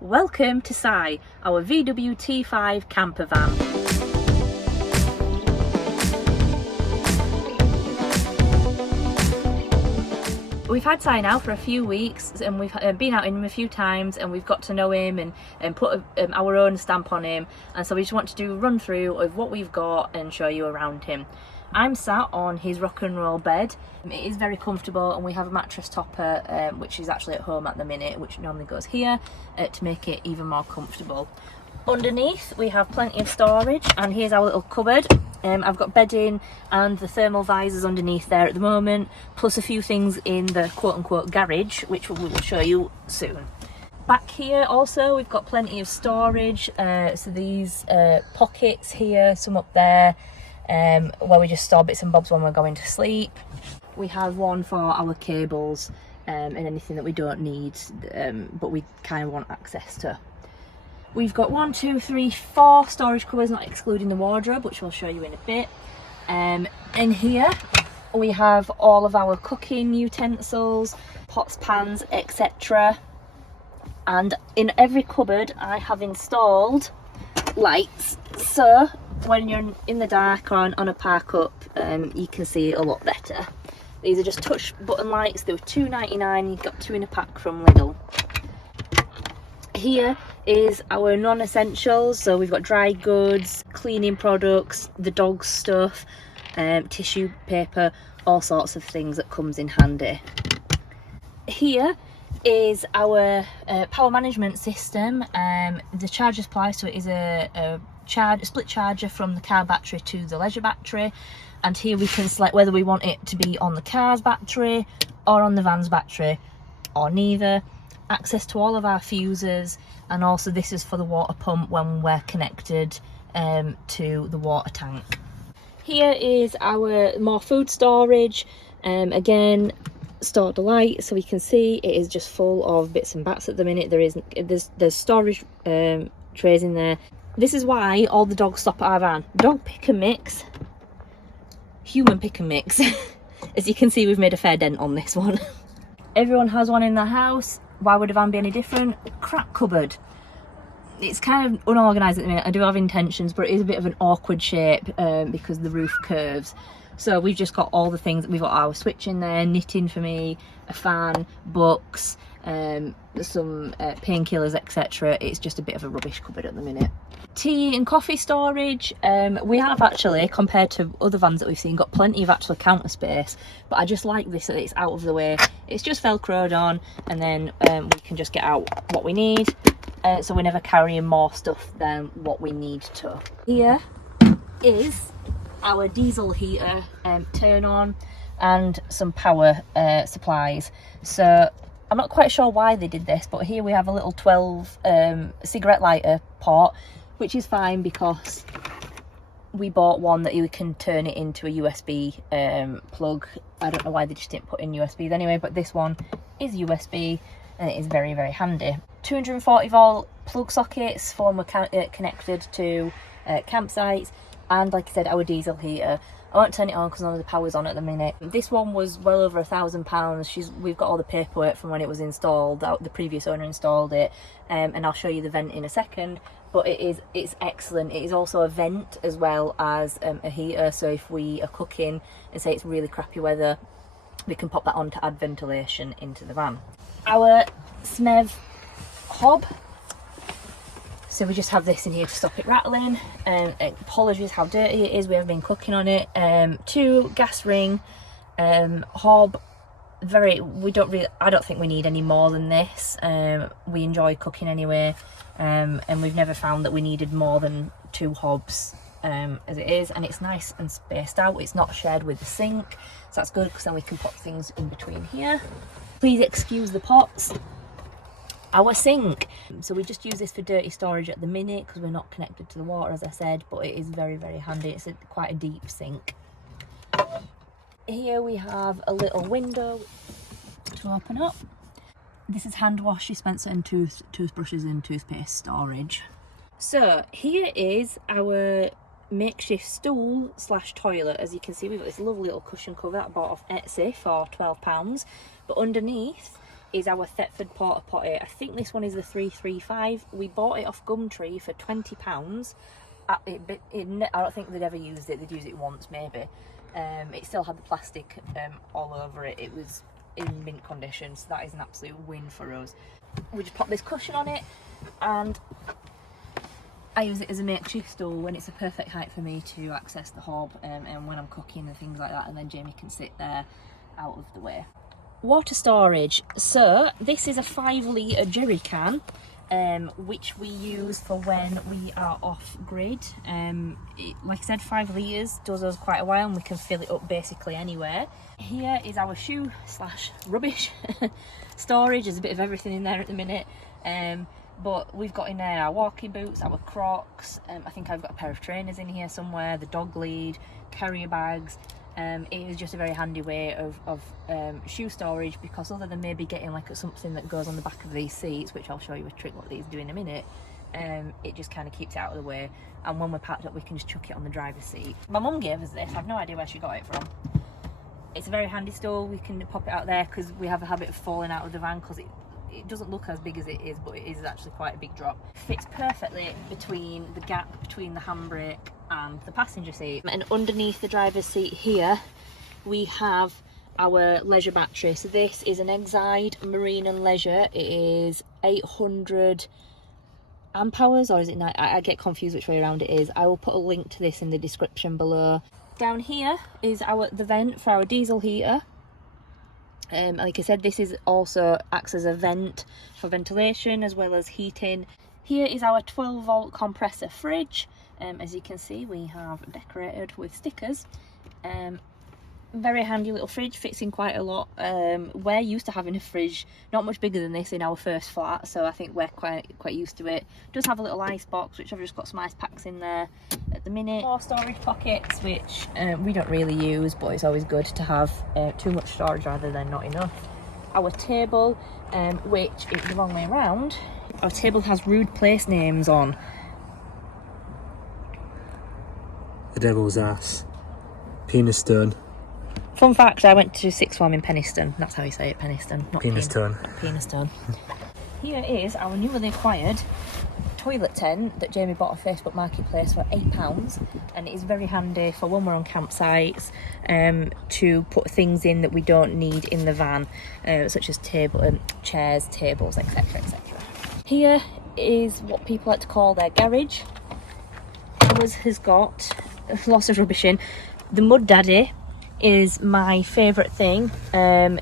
Welcome to Si, our VW T5 camper van. We've had Si now for a few weeks and we've been out in him a few times and we've got to know him and put our own stamp on him, and so we just want to do a run through of what we've got and show you around him. I'm sat on his rock and roll bed. It is very comfortable and we have a mattress topper which is actually at home at the minute, which normally goes here to make it even more comfortable. Underneath we have plenty of storage, and here's our little cupboard. I've got bedding and the thermal visors underneath there at the moment, plus a few things in the quote-unquote garage, which we will show you soon. Back here also we've got plenty of storage, so these pockets here, some up there, where we just store bits and bobs when we're going to sleep. We have one for our cables and anything that we don't need, but we kind of want access to. We've got 1, 2, 3, 4 storage cupboards, not excluding the wardrobe, which we'll show you in a bit. In here we have all of our cooking utensils, pots, pans, etc. And in every cupboard I have installed lights, so when you're in the dark or on a park up, you can see it a lot better. These are just touch button lights. They were £2.99. You got 2 in a pack from Lidl. Here is our non-essentials, so we've got dry goods, cleaning products, the dog's stuff, tissue paper, all sorts of things that comes in handy. Here is our power management system, the charger supply, so it is a split charger from the car battery to the leisure battery, and here we can select whether we want it to be on the car's battery or on the van's battery, or neither. Access to all of our fuses, and also this is for the water pump when we're connected to the water tank. Here is our more food storage, again stored light, so we can see it is just full of bits and bats at the minute. There's storage trays in there. This is why all the dogs stop at our van. Dog pick and mix, human pick and mix. As you can see, we've made a fair dent on this one. Everyone has one in their house. Why would a van be any different? Crap cupboard. It's kind of unorganised at the minute. I do have intentions, but it is a bit of an awkward shape because the roof curves. So we've just got all the things. We've got our switch in there, knitting for me, a fan, books, some painkillers, etc. It's just a bit of a rubbish cupboard at the minute. Tea and coffee storage. We have actually, compared to other vans that we've seen, got plenty of actual counter space, but I just like this, that it's out of the way. It's just velcroed on, and then we can just get out what we need, so we're never carrying more stuff than what we need to. Here is our diesel heater turn on and some power supplies. So I'm not quite sure why they did this, but here we have a little 12 cigarette lighter port, which is fine because we bought one that you can turn it into a USB plug. I don't know why they just didn't put in USBs anyway, but this one is USB and it is very, very handy. 240 volt plug sockets for when we're connected to campsites, and like I said, our diesel heater. I won't turn it on because none of the power's on at the minute. This one was well over £1,000. We've got all the paperwork from when it was installed. The previous owner installed it, and I'll show you the vent in a second. But it's excellent. It is also a vent as well as a heater. So if we are cooking and say it's really crappy weather, we can pop that on to add ventilation into the van. Our SMEV hob. So we just have this in here to stop it rattling. Apologies how dirty it is, we have been cooking on it. 2 gas ring hob. I don't think we need any more than this. We enjoy cooking anyway, and we've never found that we needed more than 2 hobs as it is, and it's nice and spaced out. It's not shared with the sink, so that's good because then we can put things in between here. Please excuse the pots. Our sink, so we just use this for dirty storage at the minute because we're not connected to the water, as I said, but it is very, very handy. It's quite a deep sink. Here we have a little window to open up. This is hand wash dispenser and toothbrushes and toothpaste storage. So here is our makeshift stool / toilet. As you can see, we've got this lovely little cushion cover that I bought off Etsy for £12, but underneath is our Thetford Porta Potty. I think this one is the 335. We bought it off Gumtree for £20. I don't think they'd ever used it. They'd used it once maybe. It still had the plastic all over it. It was in mint condition, so that is an absolute win for us. We just pop this cushion on it, and I use it as a makeshift stool when it's a perfect height for me to access the hob, and when I'm cooking and things like that, and then Jamie can sit there out of the way. Water storage. So this is a 5-litre jerry can, which we use for when we are off grid. Like I said, 5 litres does us quite a while, and we can fill it up basically anywhere. Here is our shoe slash rubbish storage. There's a bit of everything in there at the minute, but we've got in there our walking boots, our Crocs. I think I've got a pair of trainers in here somewhere, the dog lead, carrier bags. It is just a very handy way of shoe storage, because other than maybe getting like something that goes on the back of these seats, which I'll show you a trick what these do in a minute, it just kind of keeps it out of the way, and when we're packed up we can just chuck it on the driver's seat. My mum gave us this. I've no idea where she got it from. It's a very handy stool. We can pop it out there because we have a habit of falling out of the van, because it doesn't look as big as it is, but it is actually quite a big drop. Fits perfectly between the gap between the handbrake and the passenger seat. And underneath the driver's seat here we have our leisure battery. So this is an Exide Marine and Leisure. It is 800 amp hours, or is it 9? I get confused which way around it is. I will put a link to this in the description below. Down here is the vent for our diesel heater. Like I said, this is also acts as a vent for ventilation as well as heating. Here is our 12-volt compressor fridge. As you can see, we have decorated with stickers. Very handy little fridge, fits in quite a lot. We're used to having a fridge not much bigger than this in our first flat, so I think we're quite used to it. It does have a little ice box, which I've just got some ice packs in there at the minute. More storage pockets, which we don't really use, but it's always good to have too much storage rather than not enough. Our table, which is the wrong way around. Our table has rude place names on. The Devil's Ass, Penistone. Fun fact, I went to sixth form in Penistone. That's how you say it, Penistone, not Penistone. Penistone. Here is our newly acquired toilet tent that Jamie bought off Facebook Marketplace for £8, and it is very handy for when we're on campsites, to put things in that we don't need in the van, such as chairs, tables, etc, etc. Here is what people like to call their garage. Ours has got lots of rubbish in. The Mud Daddy is my favourite thing. I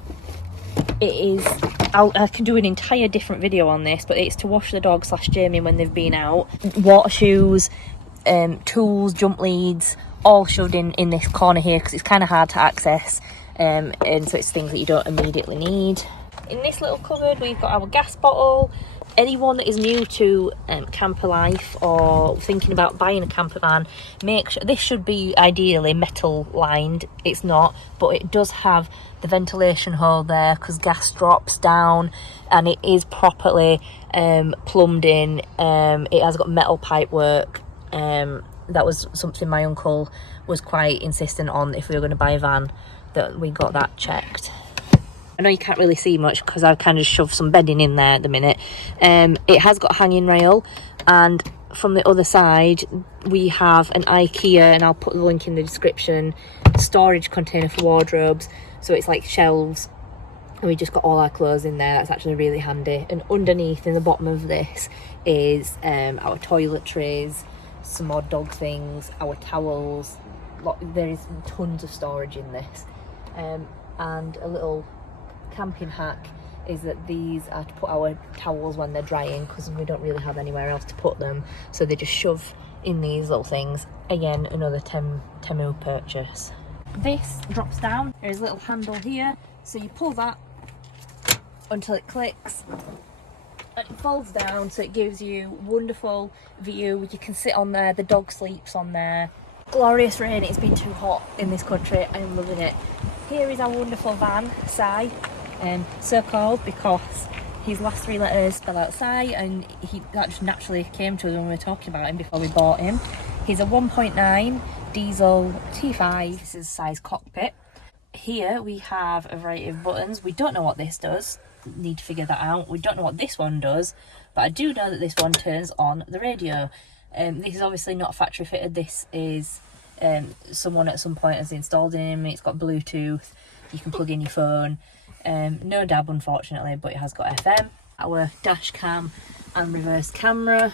can do an entire different video on this, but it's to wash the dog / Jamie when they've been out. Water shoes, tools, jump leads, all shoved in this corner here because it's kind of hard to access, and so it's things that you don't immediately need. In this little cupboard we've got our gas bottle. Anyone that is new to camper life or thinking about buying a camper van, make sure this should be ideally metal lined. It's not, but it does have the ventilation hole there because gas drops down, and it is properly plumbed in. It has got metal pipe work. That was something my uncle was quite insistent on if we were going to buy a van, that we got that checked. I know you can't really see much because I've kind of shoved some bedding in there at the minute. It has got a hanging rail, and from the other side we have an IKEA, and I'll put the link in the description, storage container for wardrobes. So it's like shelves, and we just got all our clothes in there. That's actually really handy. And underneath in the bottom of this is our toiletries, some more dog things, our towels. There is tons of storage in this. And a little camping hack is that these are to put our towels when they're drying, because we don't really have anywhere else to put them, so they just shove in these little things. Again, another Temu purchase. This drops down. There's a little handle here, so you pull that until it clicks and it folds down, so it gives you wonderful view. You can sit on there, the dog sleeps on there. Glorious rain. It's been too hot in this country. I'm loving it. Here is our wonderful van, Si. So called because his last 3 letters spell out Si, and that just naturally came to us when we were talking about him before we bought him. He's a 1.9 diesel T5. This is Si's cockpit. Here we have a variety of buttons. We don't know what this does. need to figure that out. We don't know what this one does, but I do know that this one turns on the radio. This is obviously not factory fitted. This is someone at some point has installed it in. It's got Bluetooth. You can plug in your phone. No DAB unfortunately, but it has got FM. Our dash cam and reverse camera,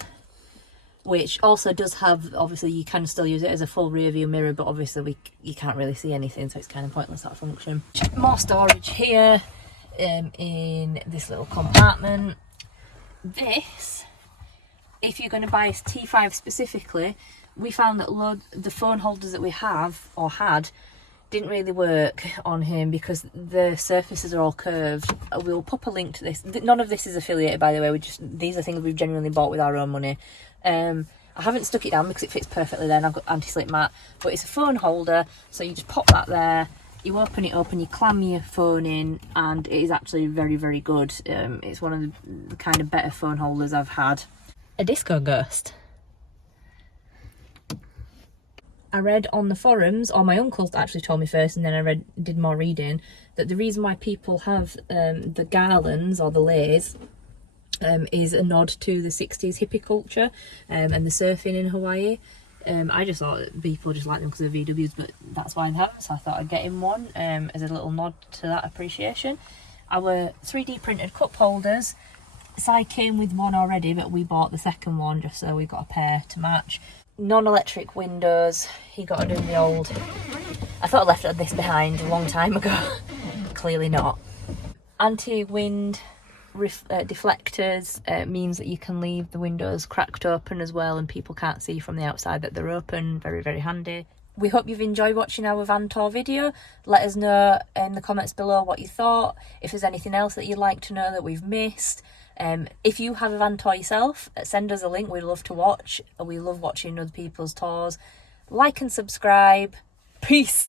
which also does have, obviously you can still use it as a full rear view mirror, but obviously you can't really see anything, so it's kind of pointless, that function. More storage here in this little compartment. This, if you're going to buy a T5 specifically, we found that the phone holders that we have or had didn't really work on him because the surfaces are all curved. We'll pop a link to this. None of this is affiliated, by the way. These are things we've genuinely bought with our own money. I haven't stuck it down because it fits perfectly there, and I've got anti-slip mat, but it's a phone holder, so you just pop that there, you open it up and you clam your phone in, and it is actually very, very good. It's one of the kind of better phone holders I've had. A disco ghost. I read on the forums, or my uncle actually told me first, and then I did more reading, that the reason why people have the garlands or the leis is a nod to the 60s hippie culture and the surfing in Hawaii. I just thought that people just like them because of VWs, but that's why I have them, so I thought I'd get him one as a little nod to that appreciation. Our 3D printed cup holders, Si came with one already, but we bought the second one just so we got a pair to match. Non-electric windows, he got to do the old, I thought I left this behind a long time ago. Clearly not. Anti-wind deflectors means that you can leave the windows cracked open as well and people can't see from the outside that they're open. Very, very handy. We hope you've enjoyed watching our van tour video. Let us know in the comments below what you thought, if there's anything else that you'd like to know that we've missed. If you have a van tour yourself, send us a link. We'd love to watch. We love watching other people's tours. Like and subscribe. Peace.